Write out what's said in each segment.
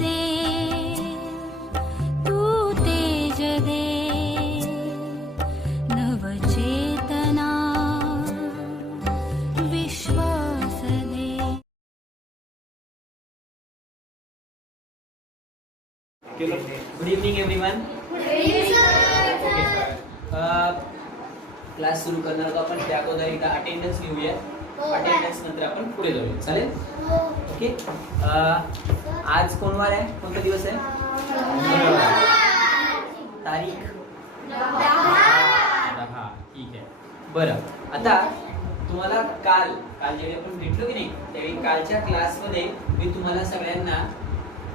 दे, तू तेज दे, नवचेतना विश्वास दे. Good evening everyone. क्लास सुरू करणार आहोत आपण. त्या अगोदर एकदा अटेंडन्स घेऊया. अटेंडन्स नंतर आपण पुढे जाऊया. चालेल? ओके. आज कोणवार आहे? कोणता दिवस आहे? तारीख 10. ठीक आहे. बरं, आता तुम्हाला काल जेव्हा आपण भेटलो की नाही, त्यावेळी कालच्या क्लासमध्ये मी तुम्हाला सगळ्यांना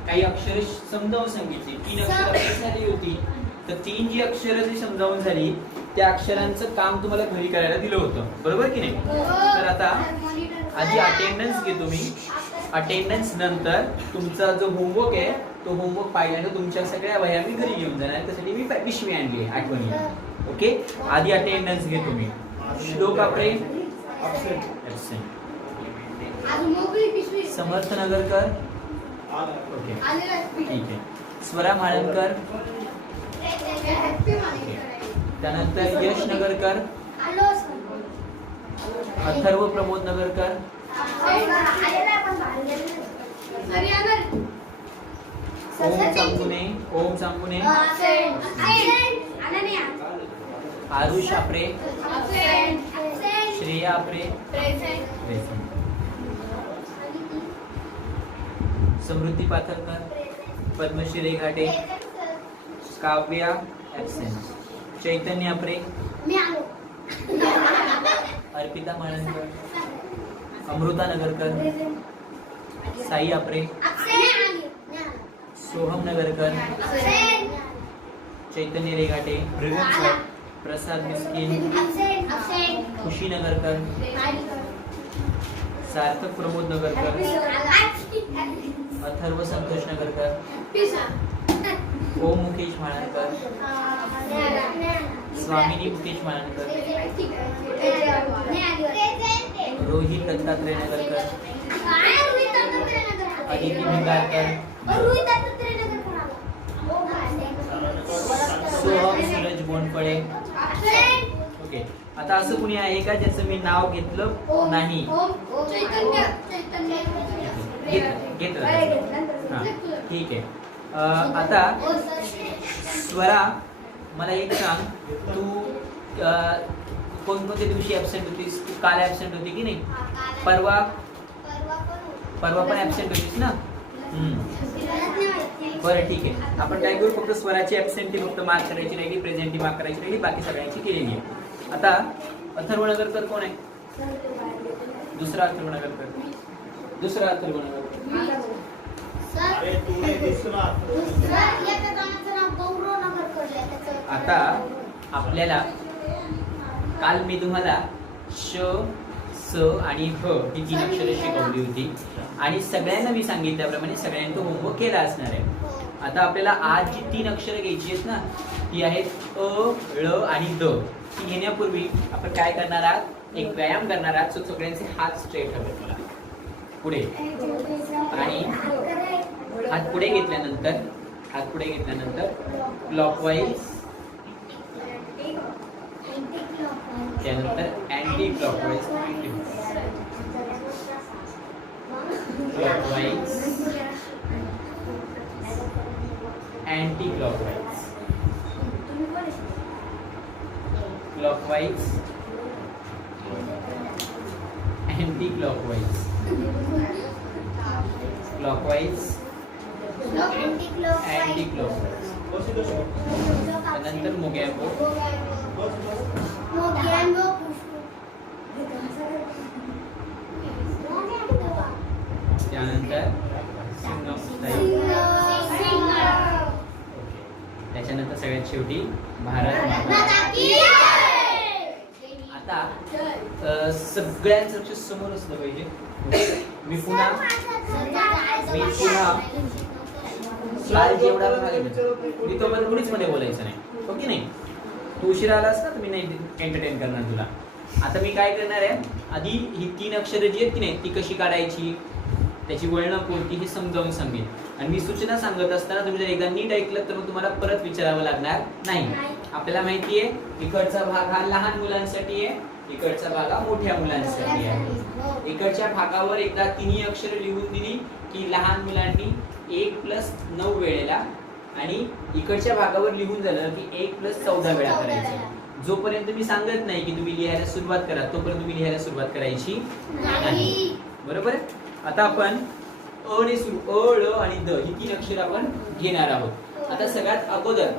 काही अक्षरे समजावून सांगितली. 3 अक्षरं झाली होती. तर 3 जी अक्षरं जी समजावून झाली त्या अक्षरांचं काम तुम्हाला घरी करायला दिलं होतं, बरोबर की नाही? तर आता आधी अटेंडन्स घेतो मी. अटेंडन्स नंतर तुमचा जो होमवर्क आहे तो होमवर्क पाहिल्यानंतर तुमच्या सगळ्या वह्या मी घरी घेऊन जाणार. त्यासाठी मी पिशवी आणली आठवणी. ओके. आधी अटेंडन्स घेतो मी. श्लोक आपले समर्थ नगरकर. ओके, ठीक आहे. स्वरा माळणकर. त्यानंतर यश नगरकर. अथर्व प्रमोद नगरकर. ओम चांगुने. आरुष आपरे. श्रेया आपरे. समृद्धी पाथरकर. पद्मश्री रेघाटे. काव्या ॲब्सेंट. चैतन्य आपरे. अर्पिता माळणकर. अमृता नगरकर. साई आपरे. सोहम नगरकर. चैतन्य रेघाटे. प्रसाद मिस्किन. खुशी नगरकर. सार्थक प्रमोद नगरकर. अथर्व संतोष नगरकर. ओम मुकेश माळणकर. स्वामिनी मुकेश माळणकर. रोहित दत्तात्रय नगरकर. अदिती भिंगारकर. सोहम सूरज बोंडफळे. ओके. आता असं कुणी आहे का ज्याचं मी नाव घेतलं नाही? घेतलं. हां, ठीक आहे. आता स्वरा, मला एक सांग, तू कोणत्या दिवशी ॲब्सेंट होतीस? तू काल ॲब्सेंट होती की नाही? परवा पण ॲब्सेंट होतीस ना? बरं, ठीक आहे. आपण काय करू, फक्त स्वराची ॲब्सेंटी फक्त मार्क करायची राहिली, प्रेझेंटी मार्क करायची राहिली, बाकी सगळ्यांची केलेली आहे. आता अथर्व नगरकर कोण आहे? दुसरा अथर्व नगरकर. आता आपल्याला काल मी तुम्हाला श, स आणि ह ही 3 अक्षरे शिकवली होती आणि सगळ्यांना मी सांगितल्याप्रमाणे सगळ्यांनी तो होमवर्क केला असणार आहे. आता आपल्याला आज जी 3 अक्षरे घ्यायची आहेत ना, ती आहेत अ, ळ आणि द. ती घेण्यापूर्वी आपण काय करणार आहात? एक व्यायाम करणार आहात. सगळ्यांचे हात स्ट्रेट हवेत मला पुढे, आणि हात पुढे घेतल्यानंतर क्लॉकवाईज, त्यानंतर anti clockwise, clockwise, anti clockwise, clockwise, anti clockwise, clockwise, anti clockwise. त्यानंतर मोगॅम्बो, त्यानंतर त्याच्यानंतर सगळ्यात शेवटी भारत माता की जय. आता सगळ्यांचं लक्ष समोर असलं पाहिजे. मी पुन्हा काल जेवढा मी तो कुणीच मध्ये बोलायचं नाही, हो की नाही? तू उशिरा आलास ना, तर मी नाही एंटरटेन करणार तुला. आता मी काय करणार आहे, आधी ही 3 अक्षरं जी आहेत की नाही ती कशी काढायची त्याची वळणं कोणती हे समजावून सांगेन. आणि मी सूचना सांगत असताना तुम्ही जर एकदा नीट ऐकलं तर मग तुम्हाला परत विचारावं लागणार नाही. आपल्याला माहिती आहे इकडचा भाग हा लहान मुलांसाठी आहे, इकडचा भाग हा मोठ्या मुलांसाठी आहे. इकडच्या भागावर एकदा तिन्ही अक्षर लिहून दिली की लहान मुलांनी 1+9 वेळेला, आणि इकडच्या भागावर लिहून झालं की 1+14 वेळा करायचं. जोपर्यंत मी सांगत नाही की तुम्ही लिहायला सुरुवात करा तोपर्यंत तुम्ही लिहायला सुरुवात करायची नाही. बरोबर. आता आपण अ ने सुरू, अ, ळ आणि द ही 3 अक्षर आपण घेणार आहोत. आता सगळ्यात अगोदर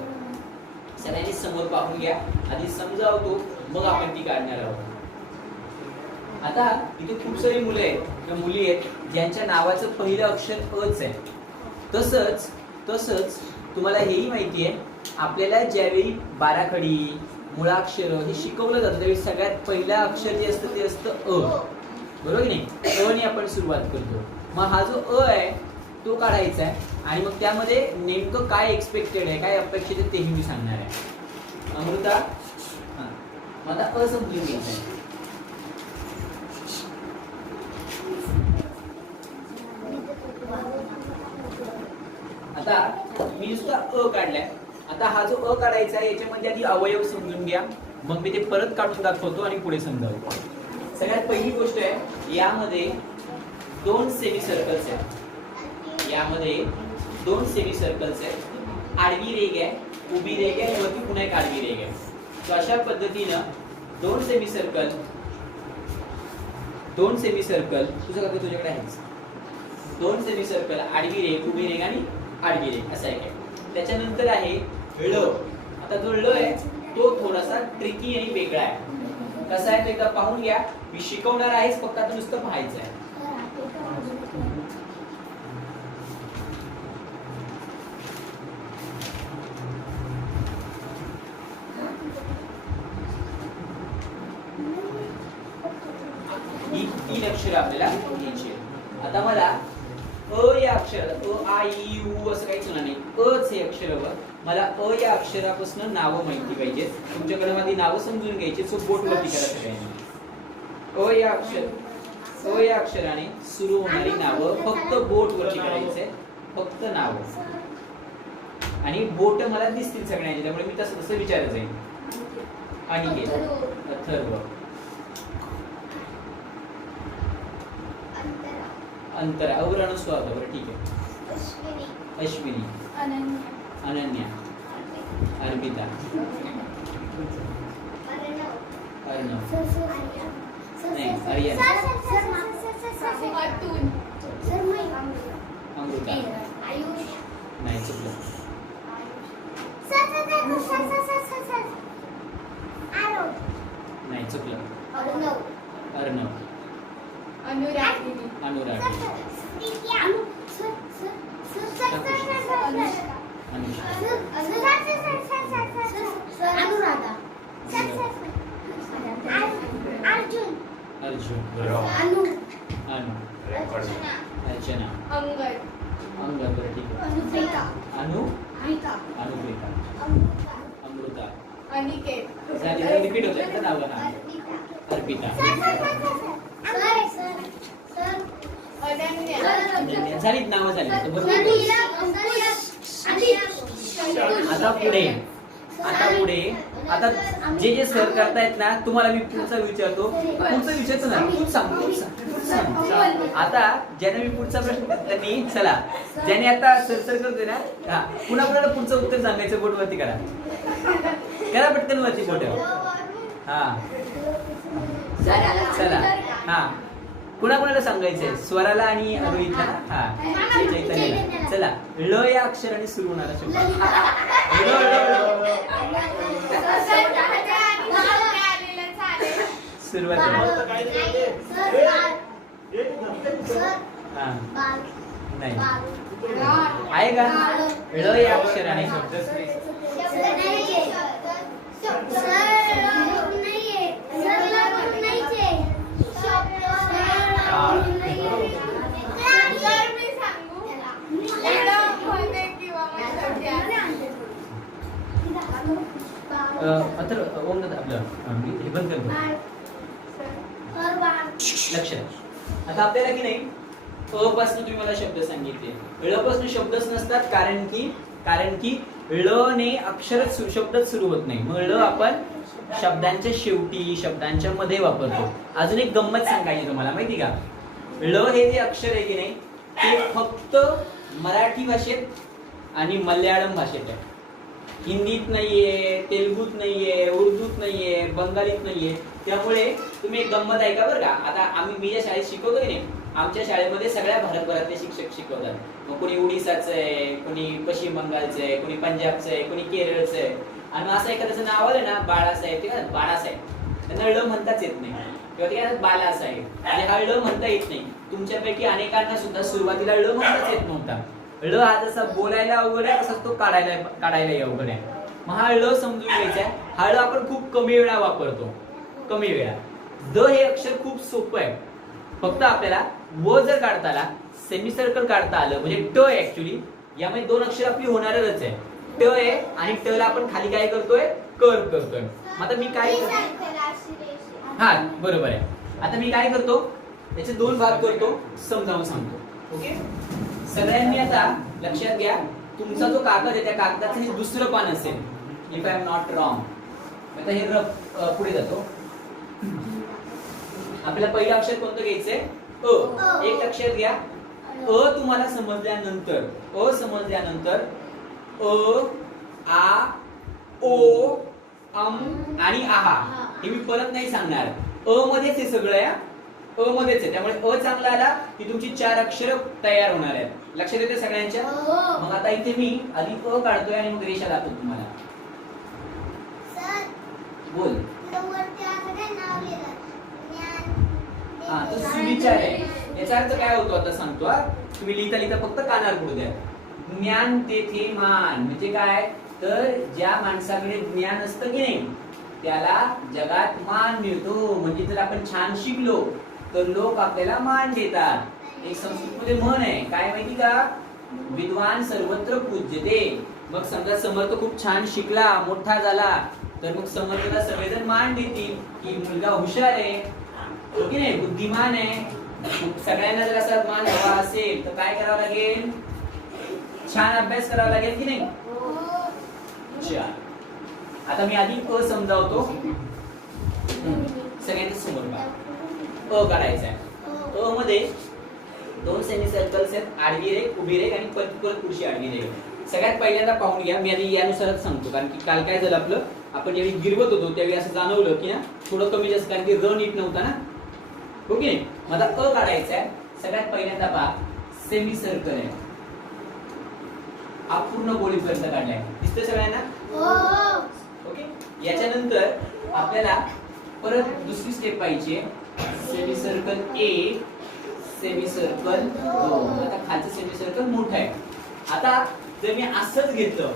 सगळ्यांनी समोर पाहून घ्या, आधी समजावतो मग आपण ती काढणार आहोत. आता इथे खूप सारी मुलं आहेत किंवा मुली आहेत ज्यांच्या नावाचं पहिलं अक्षर अच आहे. तसंच तुम्हाला हेही माहिती आहे आपल्याला ज्यावेळी बाराखडी मुळाक्षर हे शिकवलं जातं त्यावेळी सगळ्यात पहिलं अक्षर जे असतं ते असतं अ. बरोबर की नाही. अ ने आपण सुरुवात करतो. मग हा जो अ आहे तो काढायचा आहे आणि मग त्यामध्ये नेमकं काय एक्सपेक्टेड आहे, काय अपेक्षित आहे तेही मी सांगणार आहे. अमृता, मग आता अ समजून घ्यायचं आहे. आता मी नुसता अ काढलाय. आता हा जो अ काढायचा आहे याच्यामध्ये आधी अवयव समजून घ्या, मग मी ते परत काढून दाखवतो आणि पुढे समजावतो. सगळ्यात पहिली गोष्ट आहे यामध्ये 2 सेमी सर्कल्स आहेत. यामध्ये 2 सेमी सर्कल्स आहेत. आडवी रेघ आहे, उभी रेघ आहे आणि वरती पुन्हा एक आडवी रेघ आहे. तर अशा पद्धतीनं 2 सेमी सर्कल तुझं का तुझ्याकडे आहेच. 2 सेमी सर्कल, आडवी रेघ, उभी रेघ आणि आडवी रेघ असं आहे. त्याच्यानंतर आहे ळ. आता जो ळ आहे तो थोडासा ट्रिकी आणि वेगळा आहे. कसा आहे ते एकदा पाहून घ्या. मी शिकवणार आहेच, फक्त आता नुसतं पाहायचं आहे. ही 3 अक्षरं आपल्याला घ्यायची. आता मला अ या अक्षरात अ आ इ उ असं काहीच होणार नाही. अच हे अक्षर. मला अ या अक्षरापासून नावं माहिती पाहिजेत. तुमच्याकडे माझी नावं समजून घ्यायची. सो बोट वरती करा सगळ्यांनी. अ या अक्षराने सुरू होणारी नावं फक्त बोट वरती करायचे. फक्त नावं आणि बोट मला दिसतील सगळ्यांची, त्यामुळे मी तसं विचारत जाईल. अनिकेत, अथर्व, अंतरा, अवरण स्वाद. बरं ठीक आहे. अश्विनी, अनन्या, अर्पिता, अर्णव, नाही आर्यन, अमृता, नाही चुकलं. नाही चुकलं. अर्णव, अनुराग, अर्जुन, अनु, अर्चना, अंगद, बरं ठीक आहे. अनुप्रिता, अमृता, अनिकेत, रिपीट होतंय का नाव? अर्पिता, झाली नावं झाली. आता पुढे आता जे सर करतायत ना तुम्हाला मी पुढचा विचारतो ना. तूच सांग. आता ज्याने मी पुढचा प्रश्न त्यांनी चला ज्याने आता सर करतोय ना, हा पुन्हा पुढचं उत्तर सांगायचं. बोट वरती करा पटकन वरती बोट. हा चला. हा कुणाला सांगायचंय? स्वराला आणि रोहितला. हा चला. ळ या अक्षराने सुरू होणारा शब्द. सुरुवात नाही आहे का? ळ या अक्षराने आपलं हे बंद करतो. लक्ष. आता आपल्याला की नाही अ पासून तुम्ही मला शब्द सांगितले, ळ पासून शब्दच नसतात, कारण की ळ ने अक्षरच शब्दच सुरू होत नाही. मग ळ आपण शब्दांच्या शेवटी, शब्दांच्या मध्ये वापरतो. अजून एक गंमत सांगायची तुम्हाला, माहिती का? ळ हे जे अक्षर आहे की नाही ते फक्त मराठी भाषेत आणि मल्याळम भाषेत आहे. हिंदीत नाहीये, तेलुगूत नाहीये, उर्दूत नाहीये, बंगालीत नाहीये. त्यामुळे तुम्ही एक गंमत ऐका बरं का. आता मी ज्या शाळेत शिकवतो की नाही, आमच्या शाळेमध्ये सगळ्या भारतभरातले शिक्षक शिकवतात. मग कोणी उडीसाचं आहे, कोणी पश्चिम बंगालचं आहे, कोणी पंजाबचं आहे, कोणी केरळचं आहे. आणि मग असं एखाद्याचं नाव आलं ना, बाळासाहेब, ते काय बाळासाहेब, त्यांना ळ म्हणताच येत नाही, किंवा ते काय बालासाहेब, म्हणजे हा ळ म्हणता येत नाही. तुमच्यापैकी अनेकांना सुद्धा सुरुवातीला ळ म्हणताच येत नव्हता. ळ हा जसा बोलायला अवघड आहे तसा तो काढायलाही अवघड आहे. मग हा ळ समजून घ्यायचा आहे. हा ळ आपण खूप कमी वेळा वापरतो, कमी वेळा. द हे अक्षर खूप सोपं आहे. फक्त आपल्याला व जर काढता आला, सेमी सर्कल काढता आलं, म्हणजे ट आहे ऍक्च्युली. यामध्ये दोन अक्षर आपली होणारच आहे. ट आहे आणि ट ला आपण खाली काय करतोय, कर करतोय. मग आता मी काय करतो, हा बरोबर आहे. आता मी काय करतो, याचे दोन भाग करतो, समजावून सांगतो. ओके, सगळ्यांनी आता लक्षात घ्या, तुमचा जो कागद आहे त्या कागदाचं हे दुसरं पान असेल, if I am not wrong. आता हे पुढे जातो. आपल्याला पहिलं अक्षर कोणतं घ्यायचंय, अ. एक लक्षात घ्या, अ तुम्हाला समजल्यानंतर, अ समजल्यानंतर अ, आ, ओ, अम आणि आहा हे मी परत नाही सांगणार. अ मध्येच हे सगळं आहे, अ मध्येच आहे. त्यामुळे अ चांगला आला की तुमची 4 अक्षर तयार होणार आहेत. लक्षात येते सगळ्यांच्या? मग आता इथे मी आधी अ काढतोय आणि मग रेषा दाखवतो तुम्हाला. बोल. हा, तो सुविचार आहे. याचा अर्थ काय होतो आता सांगतो. तुम्ही लिहिता लिहिता फक्त कानावर पडू द्या. ज्ञान तेथे मान म्हणजे काय, तर ज्या माणसाकडे ज्ञान असतं की नाही त्याला जगात मान मिळतो. म्हणजे जर आपण छान शिकलो तर लोक आपल्याला मान देतात. एक संस्कृतमध्ये म्हण आहे, काय माहिती का, विद्वान सर्वत्र पूज्यते. मग समजा समर्थ खूप छान शिकला, मोठा झाला, तर मग समर्थला सगळेजण मान देतील की मुलगा हुशार आहे, हो की नाही, बुद्धिमान आहे. सगळ्यांना जर असा मान हवा असेल तर काय करावं लागेल, छान अभ्यास करावा लागेल की नाही. आता मी आधी अ समजावतो, सगळ्यांच्या समोर अ काढायचा आहे. अ मध्ये 2 सेमी सर्कल्स आहेत, आडवी रेघ, उभी रेघ आणि परत पुढची आडवी रेघ. सगळ्यात पहिल्यांदा पाहून घ्या, मी आधी यानुसारच सांगतो, कारण की काल काय झालं आपलं, आपण ज्यावेळी गिरवत होतो त्यावेळी असं जाणवलं की ना थोडं कमी जास्त, कारण की र नीट नव्हता ना, हो की नाही. मला अ काढायचा आहे. सगळ्यात पहिल्यांदा पहा, सेमी सर्कल आहे, हा पूर्ण गोळीपर्यंत काढलाय, दिसतंय सगळ्यांना? ओके. याच्यानंतर आपल्याला परत दुसरी स्टेप पाहिजे, semi circle A, semi circle 2. आता खालचं सेमी सर्कल मोठं आहे. आता जर मी असंच घेतलं,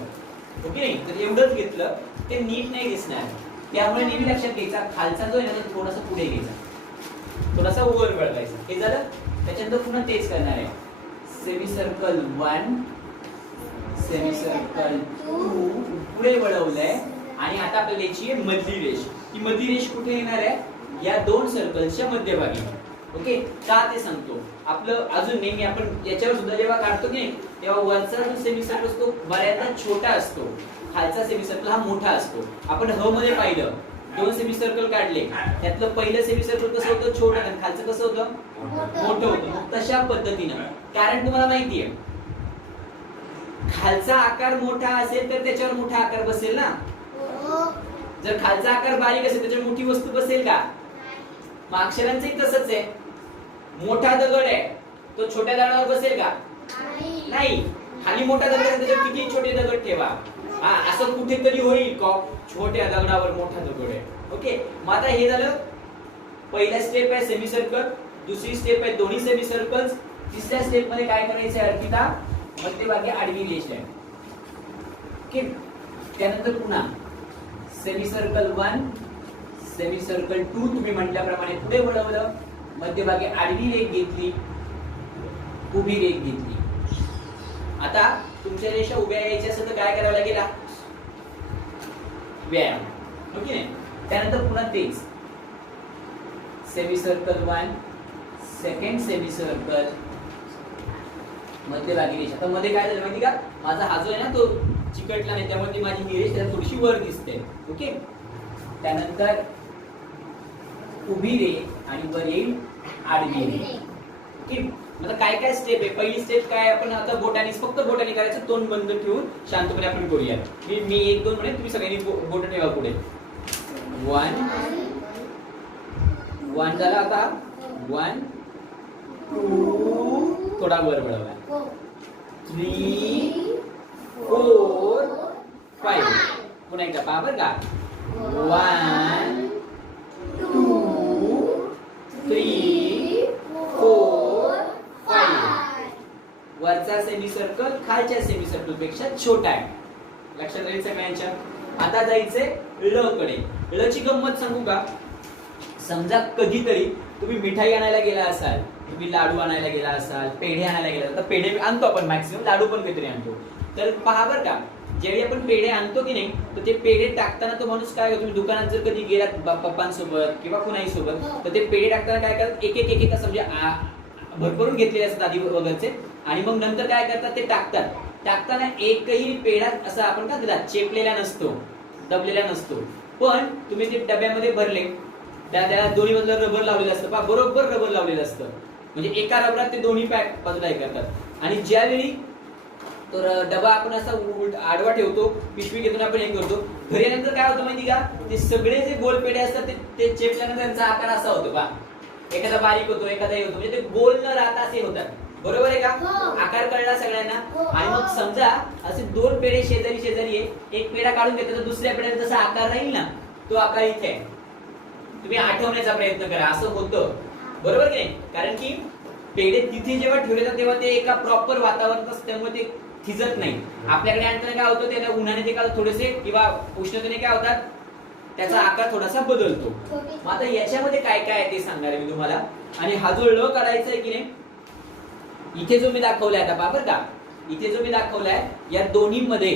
ओके नाही, तर एवढंच घेतलं ते नीट नाही दिसणार. त्यामुळे नेहमी लक्षात घ्यायचा, खालचा जो आहे ना तो थोडासा पुढे घ्यायचा, थोडासा वर वळवायचा. हे झालं. त्याच्यानंतर पुन्हा तेच करणार आहे, सेमी सर्कल 1, सेमी सर्कल 2 पुढे वळवलंय. आणि आता आपल्याला याची मधली रेष, ही मधली रेष कुठे येणार आहे, या 2 सर्कलच्या मध्यभागी. ओके, का ते सांगतो. आपलं अजून नेहमी आपण याच्यावर सुद्धा जेव्हा काढतो की नाही तेव्हा वरचा जो सेमी सर्कल असतो बऱ्याचदा छोटा असतो, खालचा सेमी सर्कल हा मोठा असतो. आपण ह मध्ये पाहिलं 2 सेमी सर्कल काढले, त्यातलं पहिलं सेमी सर्कल कसं होतं, छोटं, आणि खालचं कसं होतं, मोठं होतं. तशा पद्धतीनं, कारण तुम्हाला माहितीये खालचा आकार मोठा असेल तर त्याच्यावर मोठा आकार बसेल ना. जर खालचा आकार बारीक असेल त्याच्यावर मोठी वस्तू बसेल का. मग अक्षरांचंही तसंच आहे. मोठा दगड आहे तो छोट्या दगडावर बसेल का, नाही. खाली मोठा दगड आहे त्याच्यावर किती छोटे दगड ठेवा, हा असं कुठेतरी होईल का, छोट्या दगडावर मोठा दगड आहे. ओके, मग आता हे झालं पहिला स्टेप आहे सेमी सर्कल, दुसरी स्टेप आहे दोन्ही सेमी सर्कल्स, तिसऱ्या स्टेप मध्ये काय करायचं आहे अर्पिता, मध्यभागी आडवी रेष आहे. ओके, त्यानंतर पुन्हा सेमी सर्कल 1, सेमी सर्कल 2 तुम्ही म्हटल्याप्रमाणे पुढे वळवलं, मध्यभागी आडवी रेघ घेतली, उभी रेघ घेतली. आता तुमच्या रेषा उभ्या यायच्या असेल तर काय करावं लागेल, व्यायाम, ओके नाही. त्यानंतर पुन्हा तेच semi circle 1, second semi circle, मध्यभागी रेषा. आता मध्ये काय झालं माहिती का, माझा हा जो आहे ना तो चिकटला नाही, त्यामुळे ती माझी ही रेष त्याला थोडीशी वर दिसते. ओके, त्यानंतर उभी रेष आणि वर येईल आडवी रेष. ओके, आता काय काय स्टेप आहे. पहिली स्टेप काय, आपण आता बोटाने, फक्त बोटाने करायचं, तोंड बंद ठेवून शांतपणे आपण करूया. मी 1 2 म्हणेन, तुम्ही सगळ्यांनी बोट ठेवा पुढे. 1 झाला. आता 1 2 थोडा वर वळवा. 3 4 5 पुन्हा एकदा पहा बरं का. 1 2 3 4 5. वरचा सेमी सर्कल खालच्या सेमी सर्कल पेक्षा छोटा आहे. लक्षात राहील सगळ्यांच्या. आता जायचंय ल कडे. ल ची गंमत सांगू का. समजा कधीतरी तुम्ही मिठाई आणायला गेला असाल, तुम्ही लाडू आणायला गेला असाल, पेढे आणायला गेला, तर पेढे आणतो आपण मॅक्सिमम, लाडू पण कधीतरी आणतो. तर पहा बरं का, ज्यावेळी आपण पेढे आणतो की नाही, तर ते पेढे टाकताना तो माणूस काय करतो, तुम्ही दुकानात जर कधी गेलात पप्पांसोबत किंवा कुणाही सोबत, तर ते पेढे टाकताना काय करतात, एक एक एक असं म्हणजे भरभरून घेतलेले असतात आधी वगैरेचे, आणि मग नंतर काय करतात ते टाकतात. टाकताना एकही पेढा असा आपण काय दिला चेपलेला नसतो, दबलेला नसतो. पण तुम्ही ते डब्यामध्ये भरले, त्या दोन्ही बाजूला रबर लावलेलं असतं, पहा बरोबर रबर लावलेलं असतं, म्हणजे एका रबरात ते दोन्ही पॅक बाजूला हे करतात. आणि ज्यावेळी तो डबा आपण असा आडवा ठेवतो, पिशवी घेतो आपण हे करतो, घरी आल्यानंतर काय होतं माहिती का, ते सगळे जे गोल पेढे असतात ते चेपल्यानंतर त्यांचा आकार असा होतो. पहा एखादा बारीक होतो, एखादा हे होतो, म्हणजे ते गोल न राहता असे होतात. बरोबर आहे का. आकार कळला सगळ्यांना. आणि मग समजा असे 2 पेढे शेजारी शेजारी आहे, एक पेढा काढून घेतला तर दुसऱ्या पेढ्याला जसा आकार राहील ना, तो आकार इथे आहे. तुम्ही आठवण्याचा प्रयत्न करा, असं होतं. बरोबर की नाही. कारण की पेढे तिथे जेव्हा ठेवले जातात तेव्हा ते एका प्रॉपर वातावरणात असतं, त्यामुळे ते थिजत नाही. आपल्याकडे आणताना काय होतं, त्याला उन्हाने ते थोडेसे किंवा उष्णतेने काय होतात, त्याचा आकार थोडासा बदलतो. मग आता याच्यामध्ये काय काय आहे ते सांगणार आहे मी तुम्हाला. आणि हा जो ळ काढायचा आहे की नाही, इथे जो मी दाखवलाय आता पहा बरं का, इथे जो मी दाखवलाय या दोन्ही मध्ये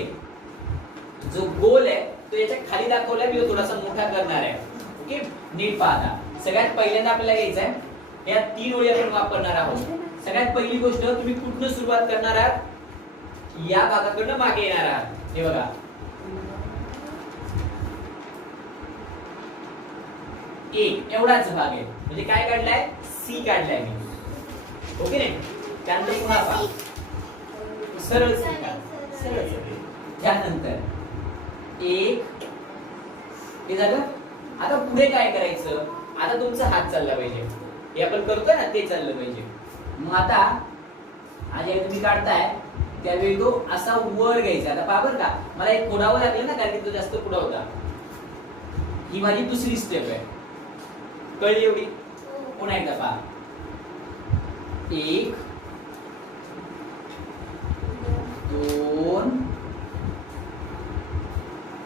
जो गोल आहे तो याच्या खाली दाखवलाय, मी थोडासा मोठा करणार आहे. ओके, नीट पाहता. सगळ्यात पहिल्यांदा आपल्याला घ्यायचं आहे, या 3 ओळी आपण वापरणार आहोत. सगळ्यात पहिली गोष्ट, तुम्ही कुठनं सुरुवात करणार आहात, या भागाकडनं मागे येणार आहात. हे बघा, एक एवढाच भाग आहे, म्हणजे काय काढलाय, सी काढलाय मी. ओके नाही. त्यानंतर पुन्हा पहा, सरळ सी काढ, सरळ. त्यानंतर एक, हे झालं. आता पुढे काय करायचं, आता तुमचा हात चालला पाहिजे, हे आपण करतोय ना ते चाललं पाहिजे. मग आता आज तुम्ही काढताय त्यावेळी तो असा वर घ्यायचा. आता पहा बरं का, मला एक पुढावं लागलं ना, कारण की तो जास्त पुढा होता. ही माझी दुसरी स्टेप आहे, कळली एवढी. पुन्हा एकदा पहा, 1 2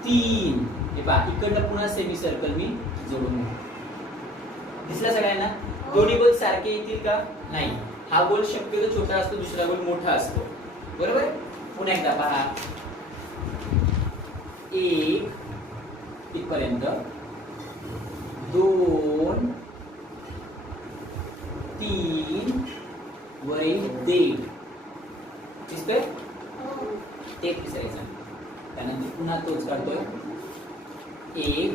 3. हे पहा, इकडनं पुन्हा सेमी सर्कल मी जोडून. दिसलं सगळ्यांना. दोन्ही गोल सारखे येतील का, नाही. हा गोल शक्यतो छोटा असतो, दुसरा गोल मोठा असतो. बरोबर. पुन्हा एकदा पहा, 1 इथपर्यंत, 2 3 वरील 1. दिसतोय ते दिसायचं. त्यानंतर पुन्हा तोच काढतोय, 1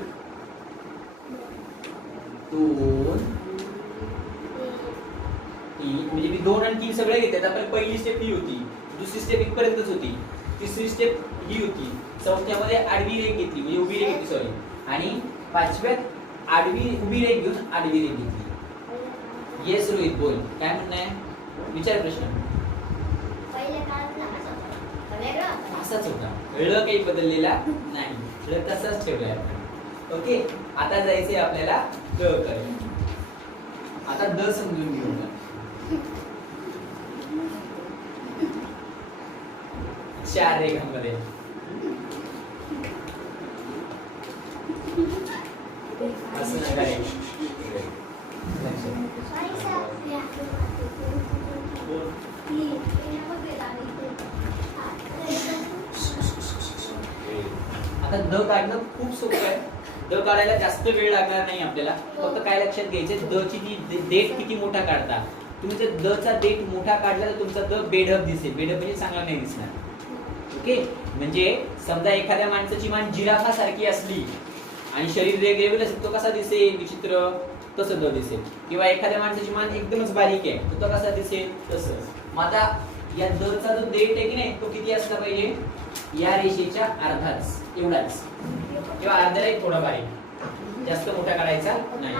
2 3. म्हणजे मी 2 आणि 3 सगळे घेतले. आपण पहिली स्टेप ही होती, दुसरी स्टेप इथपर्यंतच होती, तिसरी स्टेप ही होती, चौथ्यामध्ये आडवी रेघ घेतली, म्हणजे उभी रेघ घेतली, सॉरी, आणि 5व्यात आडवी उभी रेघ घेऊन आडवी रेघ घेतली. येस रोहित, बोल, काय म्हणणं आहे, विचार प्रश्न. असाच होता, ळ काही बदललेला नाही, ळ तसाच ठेवलाय आपण. ओके, आता जायचंय आपल्याला द कडे. आता द समजून घेऊया. 4 रेघांमध्ये असं नाही करायचं. आता द काढणं खूप सोपं आहे. द काढायला जास्त वेळ लागणार नाही आपल्याला. फक्त काय लक्षात घ्यायचं, द ची ती डेट किती मोठा काढता, तुम्ही जर द चा देठ मोठा काढला तर तुमचा द बेढप दिसेल. बेढप म्हणजे चांगला नाही दिसणार. ओके, म्हणजे समजा एखाद्या माणसाची मान जिराफासारखी असली आणि शरीर रेगरेगल असेल, तो कसा दिसेल विचित्र, तसं द दिसेल. किंवा एखाद्या माणसाची मान एकदमच बारीक आहे, तो कसा दिसेल तसं. मग आता या द चा जो देठ आहे की नाही, तो किती असला पाहिजे, या रेषेच्या अर्धाच, एवढाच, किंवा अर्ध्याला एक थोडा बारीक, जास्त मोठा काढायचा नाही.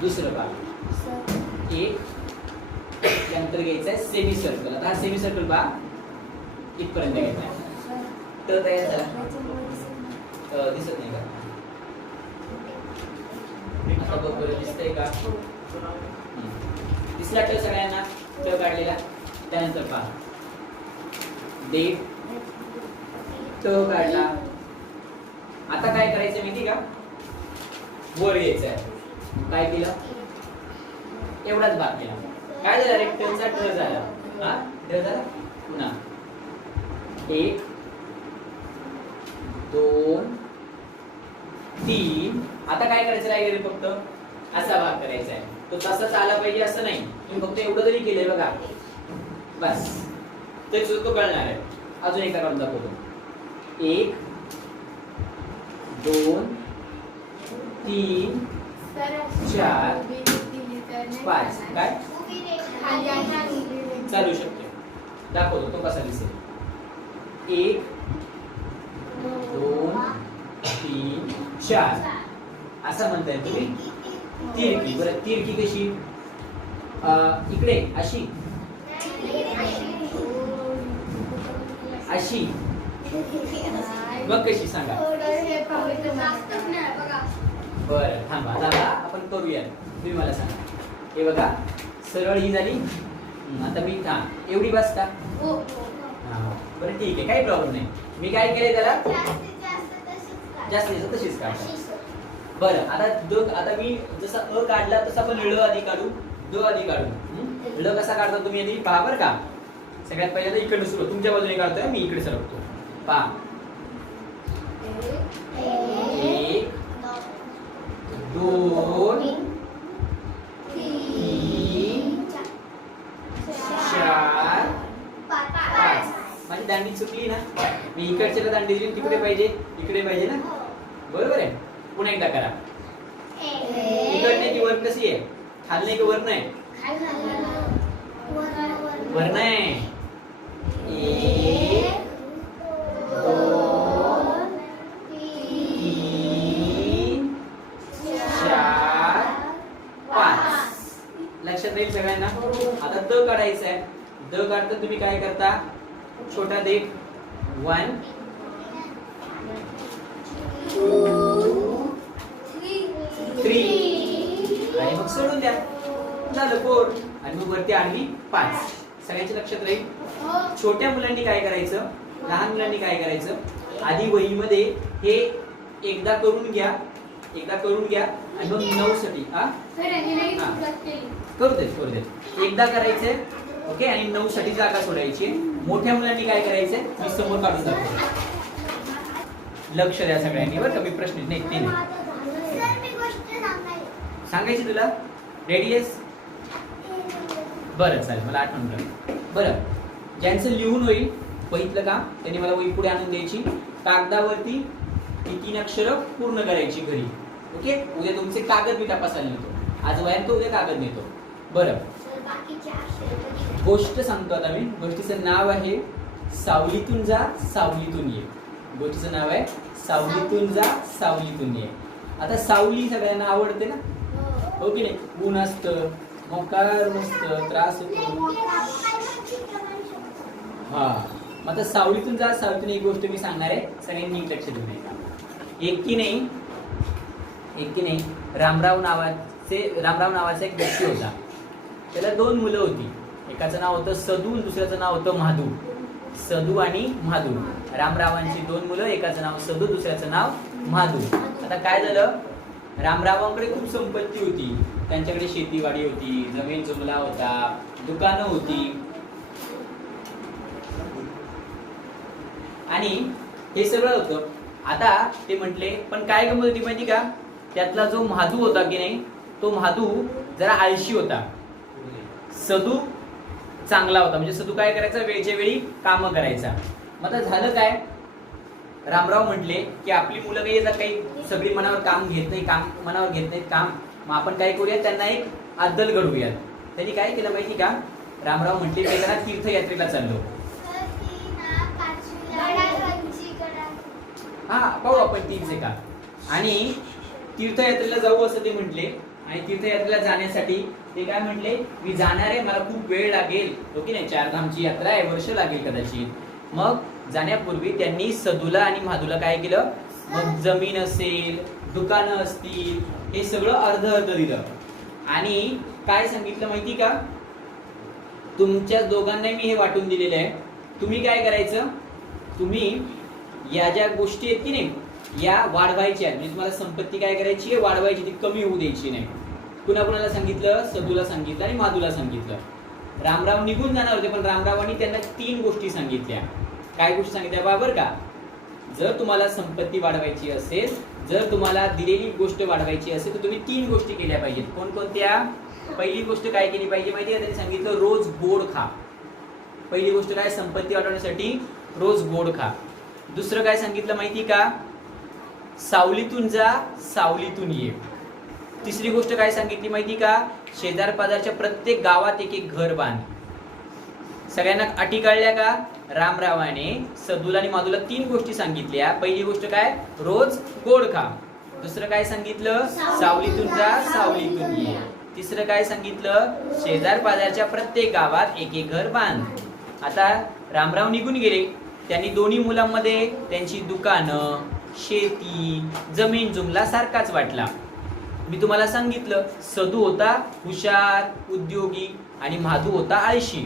दुसरं भाग एक, त्यानंतर घ्यायचा आहे सेमी सर्कल. आता हा सेमी सर्कल बा इथपर्यंत घ्यायचा आहे. ट तयार झाला, दिसत नाही का आता, बरोबर दिसतंय का, दिसला ट सगळ्यांना, ट काढलेला. त्यानंतर पहा देठ, ट काढला. आता काय करायचं माहिती का, वर घ्यायचं आहे. काय केलं, एवढाच भाग केला. काय झालं, रेक्टनचा ट झाला. हा ट झाला. पुन्हा 1 2 3. आता काय करायचं राहिलं, फक्त असा भाग करायचा आहे. तो तसाच आला पाहिजे असं नाही. तुम्ही फक्त एवढं जरी केलंय बघा, बस ते तो कळणार आहे. अजून एका काढून दाखवतो. 1 2 3 4 5. काय चालू शकते, दाखवतो तो कसा दिसेल. 1 2 3 4 असं म्हणताय तुम्ही. तिरकी, बरं तिरकी कशी, इकडे अशी, अशी, मग कशी सांगा. बरं थांबा, आता आपण करूया. तुम्ही मला सांगा. हे बघा, सरळ ही झाली. आता मी एवढी बस का, बरं ठीक आहे, काही प्रॉब्लेम नाही. मी काय केलंय त्याला, जास्त तशीच काढ. बरं आता मी जसा अ काढला तसा आपण ळ आधी काढू, द आधी काढू. ळ कसा काढता तुम्ही आधी पहा बरं का. सगळ्यात पहिल्यांदा इकडे सुरू, तुमच्या बाजूने काढतोय मी, इकडे सरकतो. पहा 1 2 3 4 5. माझी दांडी चुकली ना, मी इकडच्या दांडी दिली, तिकडे पाहिजे, इकडे पाहिजे ना, बरोबर आहे. पुन्हा एकदा करा. इकडने की वर कशी आहे, खालने की वर नाही, वर नाही. 1 2 3 4 5. लक्षात राहील सगळ्यांना. आता द काढायचं आहे. द काढता तुम्ही काय करता, छोटा देठ 1 2 3 आणि मग सोडून द्या, झालं 4. आणि मग वरती आडवी 5. सगळ्यांच्या लक्षात राहील. छोट्या मुलांनी काय करायचं, लहान मुलांनी काय करायचं, आधी वहीमध्ये हे एकदा करून घ्या, आणि मग 9 साठी करू दे, एकदा करायचंय. ओके, आणि 9 साठी जागा सोडायची. मोठ्या मुलांनी काय करायचंय, मी समोर काढून दाखवतो. लक्ष द्या सगळ्यांनी बरं का. मी प्रश्न नाही ते नाही सांगायची तुला, रेडी आहेस. बरं चालेल, मला आठवण करा. बरं, ज्यांचं लिहून होईल बघितलं का, त्यांनी मला वही पुढे आणून द्यायची. कागदावरती ही 3 अक्षरं पूर्ण करायची घरी. ओके, उद्या तुमचे कागद मी तपासायला नेतो. आज वयात तो, उद्या कागद नेतो. बरं, गोष्ट सांगतो आता मी. गोष्टीचं नाव आहे सावलीतून जा सावलीतून ये. गोष्टीचं नाव आहे सावलीतून जा सावलीतून ये. आता सावली सगळ्यांना आवडते ना, हो की नाही. ऊन असतं, मोकार मस्त त्रास होतो. हा, मग आता सावलीतून जा सावलीतून एक गोष्ट मी सांगणार आहे, सगळ्यांनी लक्ष देऊ नये. एक की नाही, रामराव नावाचा एक व्यक्ती होता. त्याला 2 मुलं होती. एकाचं नाव होतं सदू, दुसऱ्याचं नाव होतं म्हादू. सदू आणि म्हादू, रामरावांची 2 मुलं. एकाचं नाव सदू, दुसऱ्याचं नाव म्हादू. आता काय झालं, रामरावांकडे खूप संपत्ती होती. त्यांच्याकडे शेतीवाडी होती, जमीन जुमला होता, दुकानं होती. आणि हे सगळं होतं. आता ते म्हटले, पण काय गंमत होती माहिती का, त्यातला जो म्हादू होता की नाही, तो म्हादू जरा आळशी होता. सदू चांगला होता, म्हणजे सदू काय करायचा, वेळच्या वेळी कामं करायचा. मग आता झालं काय, रामराव म्हटले की आपली मुलं काही सगळी मनावर काम घेत नाही, मनावर घेत नाहीत काम, मग आपण काय करूया, त्यांना एक अद्दल घडवूयात. त्यांनी काय केलं माहिती का, रामराव म्हटले मी त्यांना तीर्थयात्रेला चाललो. हा पाहू आपण तीच आहे का, आणि तीर्थयात्रेला जाऊ असं ते म्हटले. आणि तीर्थयात्रेला जाण्यासाठी ते काय म्हटले, मी जाणार आहे, मला खूप वेळ लागेल, हो की नाही, 4 धामची यात्रा आहे, वर्ष लागेल कदाचित. मग जाण्यापूर्वी त्यांनी सदूला आणि माधूला काय केलं, मग जमीन असेल, दुकानं असतील, हे सगळं अर्ध अर्ध दिलं. आणि काय सांगितलं माहिती का, तुमच्या दोघांना मी हे वाटून दिलेलं आहे, तुम्ही काय करायचं, तुम्ही या ज्या गोष्टी आहेत की नाही या वाढवायच्या, म्हणजे तुम्हाला संपत्ती काय करायची आहे, वाढवायची, ती कमी होऊ द्यायची नाही. कुणाला सांगितलं, सदूला सांगितलं आणि माधूला सांगितलं. रामराव निघून जाणार होते, पण रामरावांनी त्यांना 3 गोष्टी सांगितल्या. काय गोष्टी सांगितल्या बाबर का, जर तुम्हाला संपत्ती वाढवायची असेल, जर तुम्हाला दिलेली गोष्ट वाढवायची असेल, तर तुम्ही 3 गोष्टी केल्या पाहिजेत. कोणकोणत्या, पहिली गोष्ट काय केली पाहिजे माहिती आहे, त्यांनी सांगितलं रोज गोड खा. पहिली गोष्ट काय, संपत्ती वाढवण्यासाठी रोज गोड खा. दुसरं काय सांगितलं माहिती का, सावलीतून जा, सावलीतून ये. तिसरी गोष्ट काय सांगितली माहिती का, शेजार पाजारच्या प्रत्येक गावात एक घर बांध. सगळ्यांना अटी कळल्या का, रामरावाने सदूला आणि माधूला 3 गोष्टी सांगितल्या. पहिली गोष्ट काय, रोज गोड खा. दुसरं काय सांगितलं, सावलीतून जा, सावलीतून ये. तिसरं काय सांगितलं, शेजार पाजारच्या प्रत्येक गावात एक घर बांध. आता रामराव निघून गेले, त्यांनी दोन्ही मुलांमध्ये त्यांची दुकानं, शेती, जमीन जुमला सारखाच वाटला. मी तुम्हाला सांगितलं, सदू होता हुशार, उद्योगी आणि माधू होता आळशी.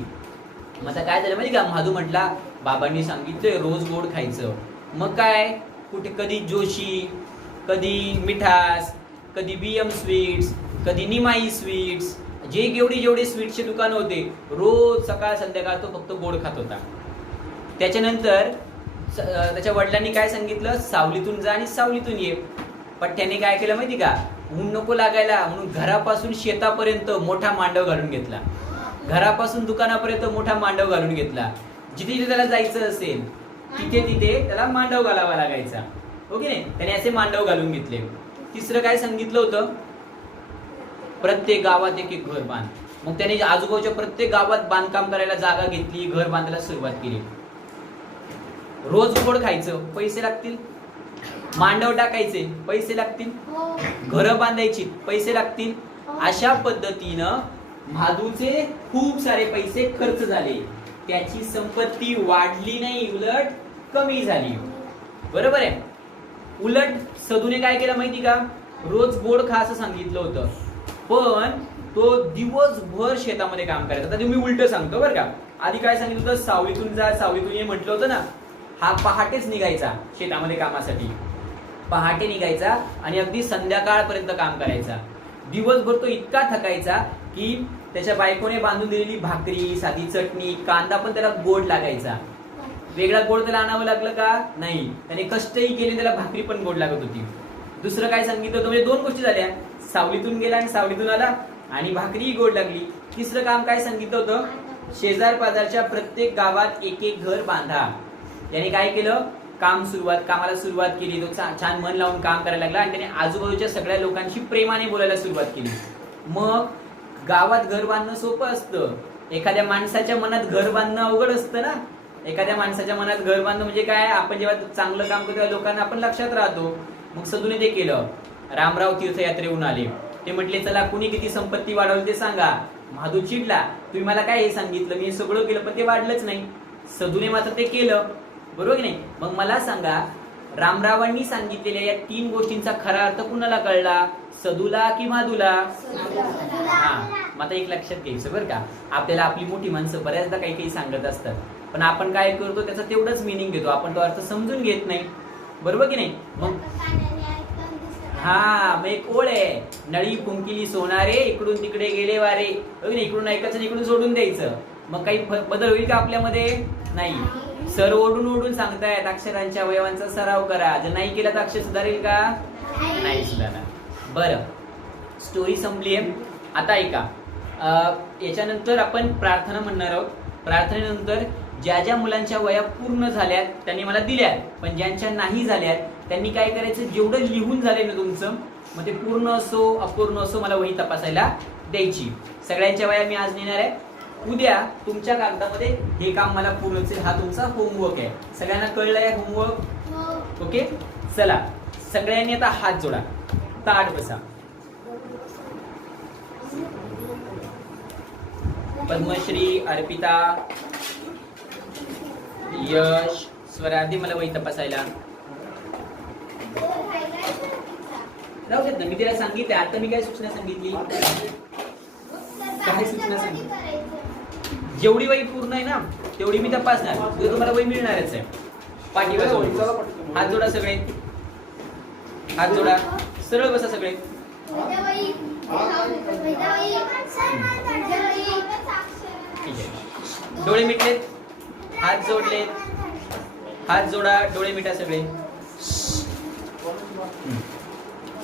मग आता काय झालं माहिती का, माधू म्हटला बाबांनी सांगितलंय रोज गोड खायचं. मग काय, कुठे कधी जोशी, कधी मिठास, कधी BM स्वीट्स, कधी निमाई स्वीट्स, जेवढे स्वीट्सचे दुकान होते, रोज सकाळ संध्याकाळ तो फक्त गोड खात होता. त्याच्यानंतर त्याच्या वडिलांनी काय सांगितलं, सावलीतून जा आणि सावलीतून ये. पण त्याने काय केलं माहिती का, ऊन नको लागायला म्हणून घरापासून शेतापर्यंत मोठा मांडव घालून घेतला, घरापासून दुकानापर्यंत मोठा मांडव घालून घेतला. जिथे त्याला जायचं असेल तिथे त्याला मांडव घालावा लागायचा, हो की नाही, त्याने असे मांडव घालून घेतले. तिसरं काय सांगितलं होतं, प्रत्येक गावात एक घर बांध. मग त्याने आजूबाजूच्या प्रत्येक गावात बांधकाम करायला जागा घेतली, घर बांधायला सुरुवात केली. रोज गोड खायचं, पैसे लागतील. मांडव टाकायचे, पैसे लागतील. घरं बांधायची, पैसे लागतील. अशा पद्धतीनं माधूचे खूप सारे पैसे खर्च झाले, त्याची संपत्ती वाढली नाही, उलट कमी झाली. बरोबर आहे. उलट सदूने काय केलं माहिती का, रोज गोड खा असं सांगितलं होतं, पण तो दिवसभर शेतामध्ये काम करायचा. आता मी उलट सांगतो बरं का, आधी काय सांगितलं होतं, सावलीतून जा, सावलीतून ये म्हटलं होतं ना. हा पहाटेच निघायचा शेतामध्ये कामासाठी, पहाटे निघायचा आणि अगदी संध्याकाळपर्यंत काम करायचा. दिवसभर तो इतका थकायचा की त्याच्या बायकोने बांधून दिलेली भाकरी, साधी चटणी, कांदा पण त्याला गोड लागायचा. वेगळा गोड त्याला आणावं लागलं का, नाही, त्याने कष्टही केले, त्याला भाकरी पण गोड लागत होती. दुसरं काय सांगितलं होतं, म्हणजे 2 गोष्टी झाल्या, सावलीतून गेला आणि सावलीतून आला आणि भाकरीही गोड लागली. तिसरं काम काय सांगितलं होतं, शेजार पाजारच्या प्रत्येक गावात एक घर बांधा. याने काय केलं, कामाला सुरुवात केली. तो छान मन लावून काम करायला लागला आणि त्याने आजूबाजूच्या सगळ्या लोकांशी प्रेमाने बोलायला सुरुवात केली. मग गावात घर बांधणं सोपं असतं, एखाद्या माणसाच्या मनात घर बांधणं अवघड असतं ना. एखाद्या माणसाच्या मनात घर बांधणं म्हणजे काय, आपण जेव्हा चांगलं काम करतो तेव्हा लोकांना आपण लक्षात राहतो. मग सदूने ते केलं. रामराव तीर्थयात्रेहून आले, ते म्हटले चला कुणी किती संपत्ती वाढवली ते सांगा. माधू चिडला, तुम्ही मला काय हे सांगितलं, मी सगळं केलं पण ते वाढलंच नाही. सदूने मात्र ते केलं, बरोबर की नाही. मग मला सांगा, रामरावांनी सांगितलेल्या या 3 गोष्टींचा खरा अर्थ कुणाला कळला, सदूला की माधूला? हा, मग आता एक लक्षात घ्यायचं बरं का, आपल्याला आपली मोठी माणसं बऱ्याचदा काही काही सांगत असतात, पण आपण काय करतो त्याचा तेवढंच मिनिंग घेतो, आपण तो अर्थ समजून घेत नाही, बरोबर की नाही. मग हा, मग एक ओळ आहे, नळी फुंकिली सोनारे, इकडून तिकडे गेले वारे, इकडून ऐकायचं आणि इकडून सोडून द्यायचं. मग काही बदल होईल का आपल्यामध्ये? नाही. सर ओढून सांगतायत अक्षरांच्या अवयवांचा सराव करा, जर नाही केला तर अक्षर सुधारेल का? नाही सुधारणार. बरं, स्टोरी संपली आहे. आता ऐका, याच्यानंतर आपण प्रार्थना म्हणणार आहोत. प्रार्थनेनंतर ज्या ज्या मुलांच्या वया पूर्ण झाल्यात त्यांनी मला दिल्या, पण ज्यांच्या नाही झाल्यात त्यांनी काय करायचं, जेवढं लिहून झालंय ना तुमचं, मग ते पूर्ण असो अपूर्ण असो मला वही तपासायला द्यायची. सगळ्यांच्या वया मी आज नेणार आहे. उद्या तुमच्या कागदामध्ये हे काम मला पूर्ण असेल. हा तुमचा होमवर्क आहे. सगळ्यांना कळलंय होमवर्क? ओके, चला सगळ्यांनी आता हात जोडा, ताट बसा. पद्मश्री, अर्पिता, यश, स्वराधी मला वही तपासायला राहू देत ना. मी तिला सांगितलं. आता मी काय सूचना सांगितली, काय सूचना सांगितली, जेवढी वही पूर्ण आहे ना तेवढी मी तपासणार. उद्या तुम्हाला वही मिळणारच आहे. पाठीवर हात जोडा सगळे, हात जोडा, सरळ बसा सगळे. डोळे मिटलेत, हात जोडलेत, हात जोडा, डोळे मिटा सगळे.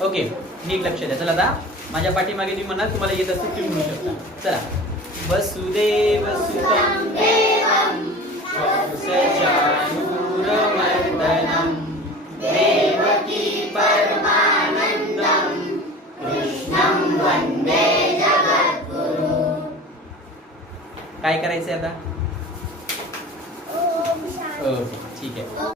ओके, नीट लक्ष द्या. चला आता माझ्या पाठीमागे तुम्ही म्हणा, तुम्हाला येत असतं तुम्ही म्हणू शकता. चला. वसुदेव सुतं देवं वत्सचानूरमर्दनं देवकी परमानंदं कृष्णं वंदे जगद्गुरु. काय करायचंय आता? ओके, ठीक आहे.